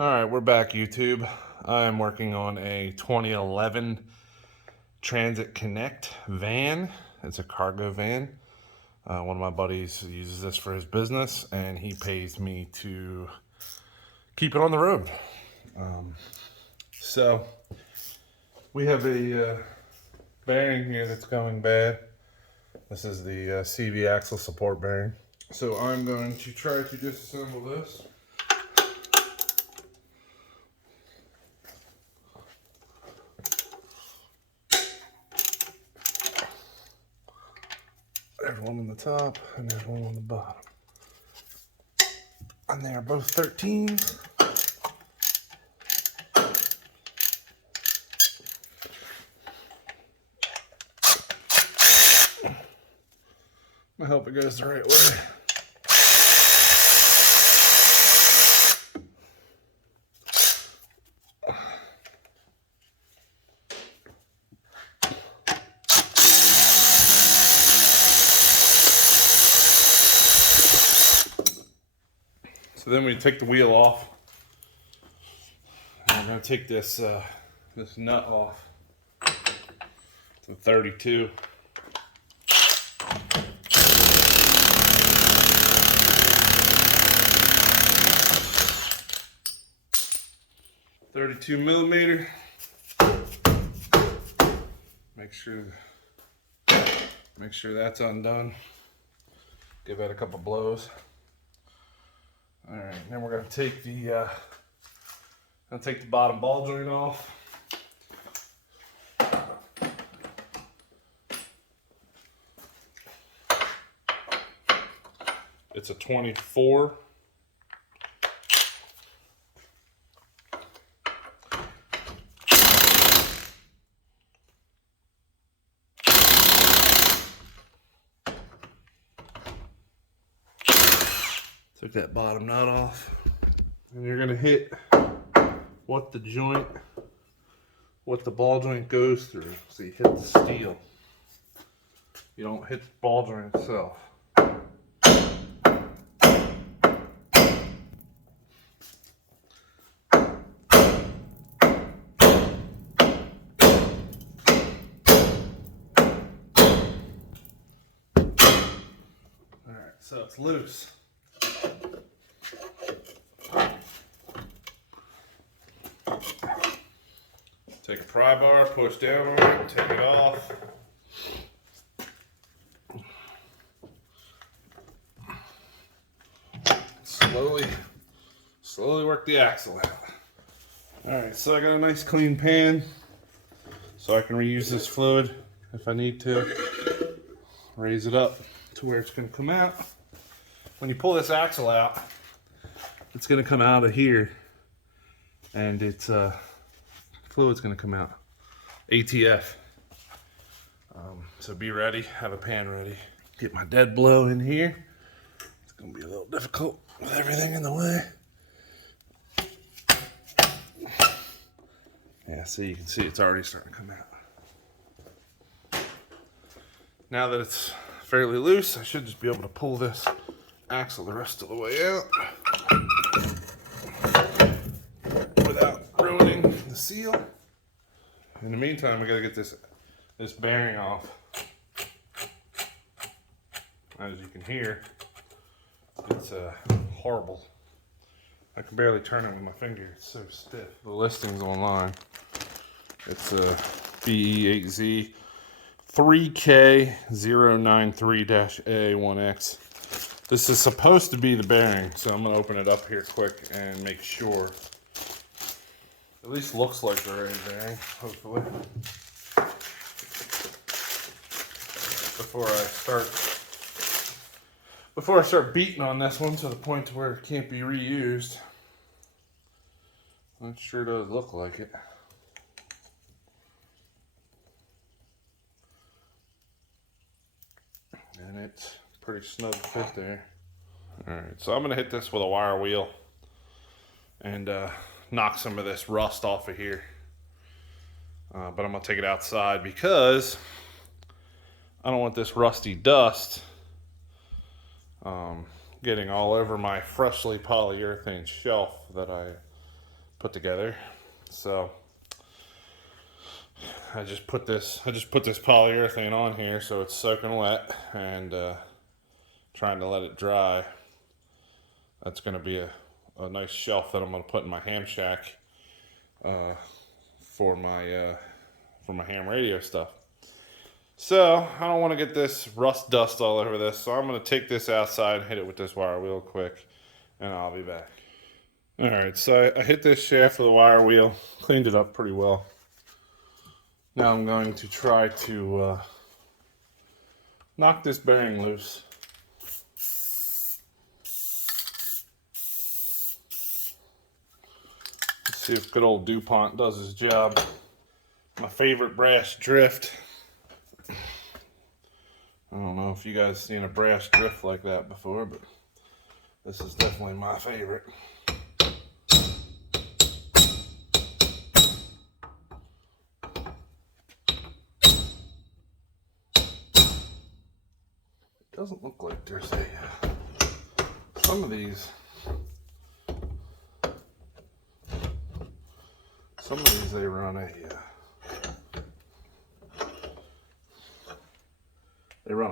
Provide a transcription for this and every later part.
All right, we're back, YouTube. I am working on a 2011 Transit Connect van. It's a cargo van. One of my buddies uses this for his business, and he pays me to keep it on the road. So we have a bearing here that's going bad. This is the CV axle support bearing. So I'm going to try to disassemble this. There's one on the top and there's one on the bottom. And they are both 13s. I hope it goes the right way. So then we take the wheel off. And we're going to take this this nut off. It's a 32. .32mm. Make sure that's undone. Give that a couple blows. All right, then we're gonna take the bottom ball joint off. It's a 24. Took that bottom nut off. And you're gonna hit what the ball joint goes through. So you hit the steel. You don't hit the ball joint itself. Alright, so it's loose. Take a pry bar, push down on it, take it off. Slowly work the axle out. Alright, so I got a nice clean pan, so I can reuse this fluid if I need to. Raise it up to where it's going to come out. When you pull this axle out, it's going to come out of here, and it's fluid's going to come out. ATF. So be ready, have a pan ready. Get my dead blow in here. It's going to be a little difficult with everything in the way. Yeah, so you can see it's already starting to come out. Now that it's fairly loose, I should just be able to pull this axle the rest of the way out without ruining the seal. In the meantime, we gotta get this bearing off. As you can hear, it's horrible. I can barely turn it with my finger, it's so stiff. The listing's online. It's a BE8Z 3K093-A1X. This is supposed to be the bearing, so I'm gonna open it up here quick and make sure. At least looks like the right bearing, hopefully. Before I start beating on this one to the point to where it can't be reused. It sure does look like it. And it's pretty snug fit there. Alright, so I'm gonna hit this with a wire wheel and knock some of this rust off of here. But I'm gonna take it outside because I don't want this rusty dust getting all over my freshly polyurethane shelf that I put together. So I just put this polyurethane on here so it's soaking wet, and trying to let it dry. That's going to be a nice shelf that I'm going to put in my ham shack for my ham radio stuff. So I don't want to get this rust dust all over this, so I'm going to take this outside and hit it with this wire wheel quick, and I'll be back. Alright, so I hit this shaft with a wire wheel, cleaned it up pretty well. Now I'm going to try to knock this bearing loose. Let's see if good old DuPont does his job. My favorite brass drift. I don't know if you guys seen a brass drift like that before, but this is definitely my favorite. It doesn't look like there's a some of these they run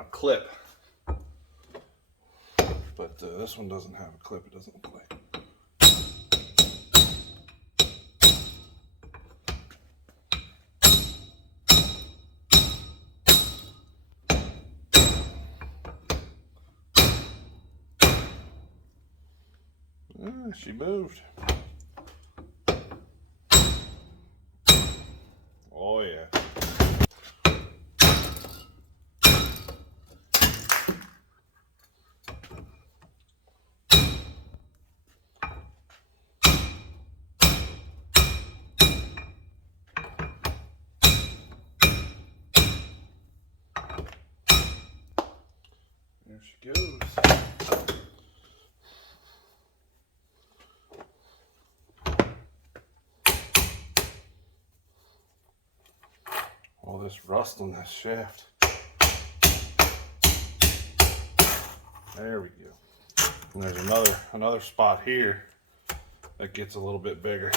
a clip, but this one doesn't have a clip. It doesn't look like. She moved. Oh yeah. There she goes. All this rust on this shaft. There we go. And there's another spot here that gets a little bit bigger.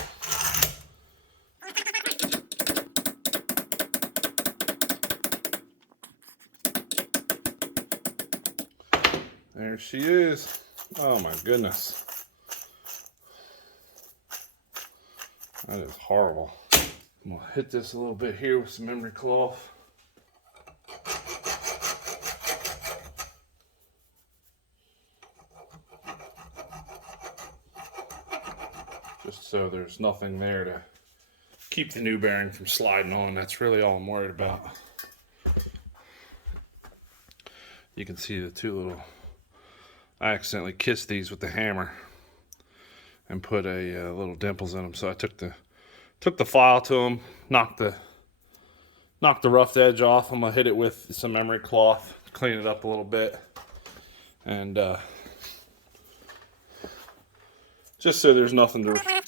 There she is. Oh my goodness. That is horrible. I'm gonna hit this a little bit here with some emery cloth. Just so there's nothing there to keep the new bearing from sliding on. That's really all I'm worried about. You can see the two little, I accidentally kissed these with the hammer and put a little dimples in them. So I took the file to them, knocked the rough edge off. I'm gonna hit it with some emery cloth, clean it up a little bit, and just so there's nothing to. Hit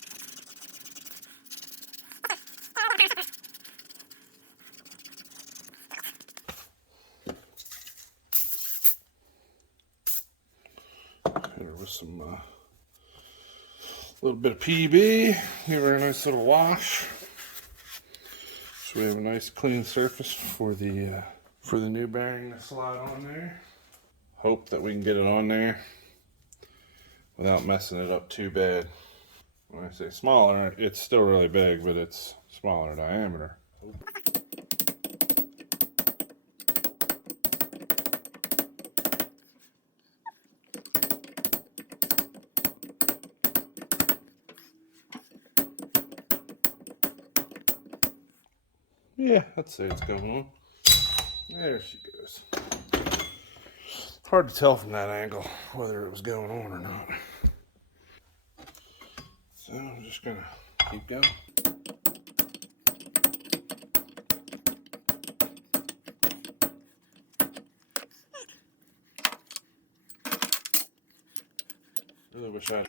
her with some little bit of PB. Give her a nice little wash. So we have a nice clean surface for the new bearing to slide on there. Hope that we can get it on there without messing it up too bad. When I say smaller, it's still really big, but it's smaller diameter. Yeah, let's say it's going on. There she goes. Hard to tell from that angle whether it was going on or not. So I'm just gonna keep going. Really wish I had.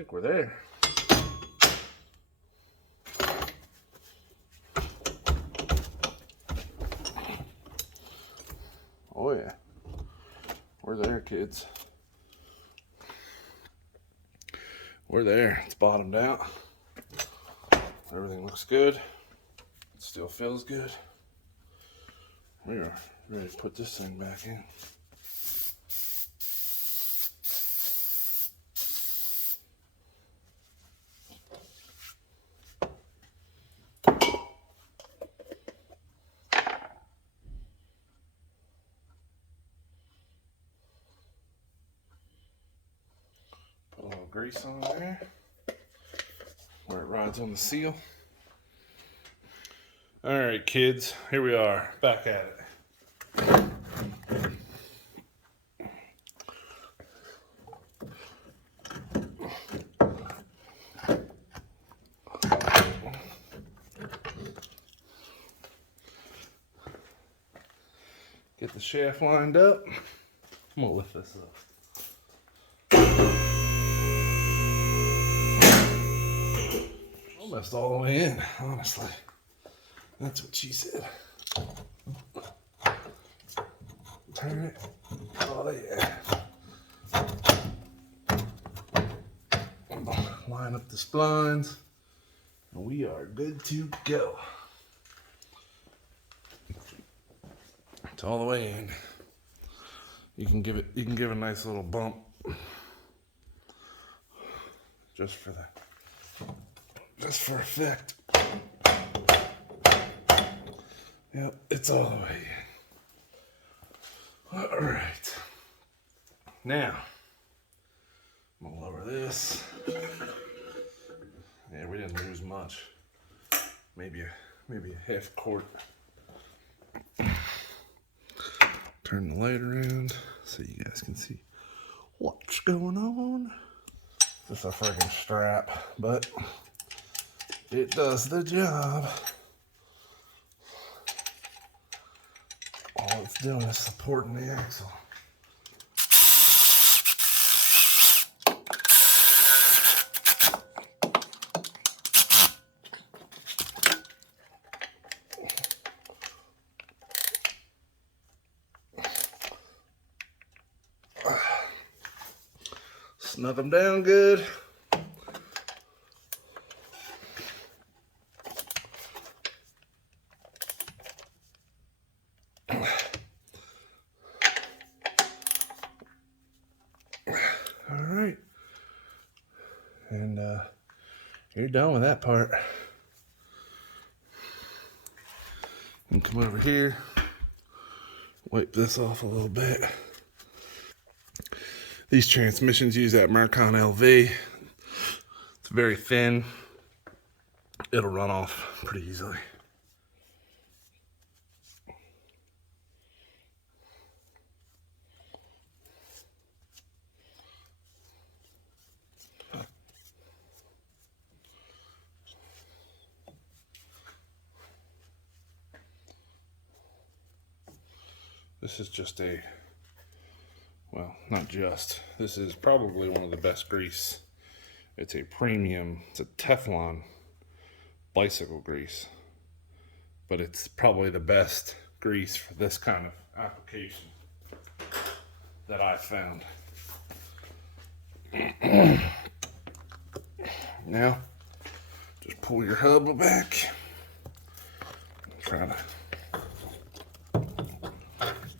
think we're there. Oh yeah, we're there, kids. We're there. It's bottomed out. Everything looks good. It still feels good. We are ready to put this thing back in. Put a little grease on there where it rides on the seal. All right, kids, here we are, back at it. Get the shaft lined up. I'm gonna lift this up. Almost all the way in, honestly. That's what she said. Turn it. Oh yeah. Line up the splines. And we are good to go. It's all the way in. You can give a nice little bump just for effect. Yep, it's all the way in. All right. Now, I'm gonna lower this. Yeah, we didn't lose much. Maybe a half quart. Turn the light around so you guys can see what's going on. This is a friggin' strap, but it does the job. All it's doing is supporting the axle. Snug them down good. All right. And you're done with that part. And come over here, wipe this off a little bit. These transmissions use that Mercon LV. It's very thin. It'll run off pretty easily. This is just well, not just. This is probably one of the best grease. It's a premium, it's a Teflon bicycle grease. But it's probably the best grease for this kind of application that I've found. Now, just pull your hub back. Try to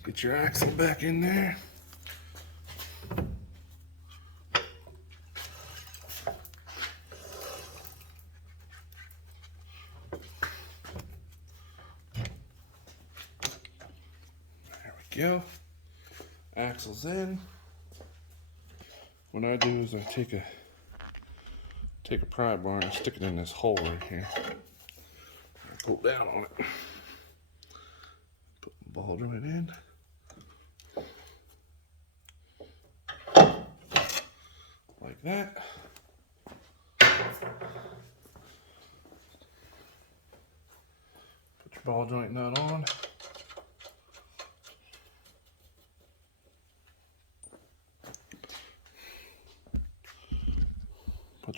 get your axle back in there. There we go. Axle's in. What I do is I take a pry bar and I stick it in this hole right here. I pull down on it. Put the ball joint in. Like that. Put your ball joint nut on.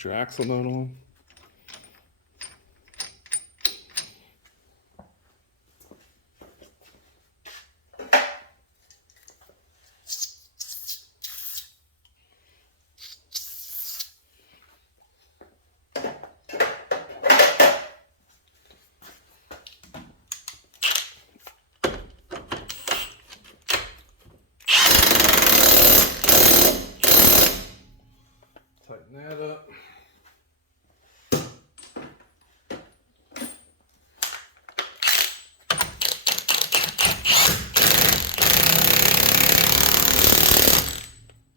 Put your axle nut on. Tighten that up.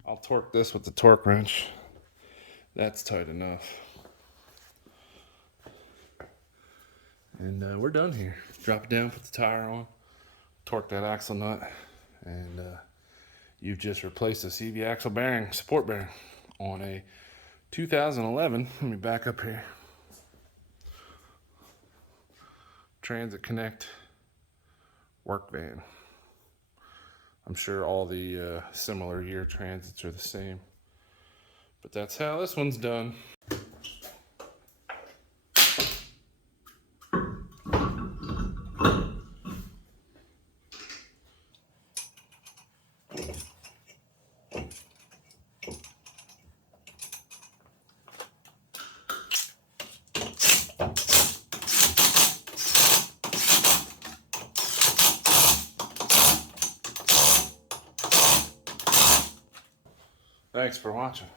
I'll torque this with the torque wrench. That's tight enough. And we're done here. Drop it down, put the tire on, torque that axle nut, and you've just replaced the CV axle bearing, support bearing, on a 2011, let me back up here, Transit Connect work van. I'm sure all the similar year transits are the same, but that's how this one's done. Thanks for watching.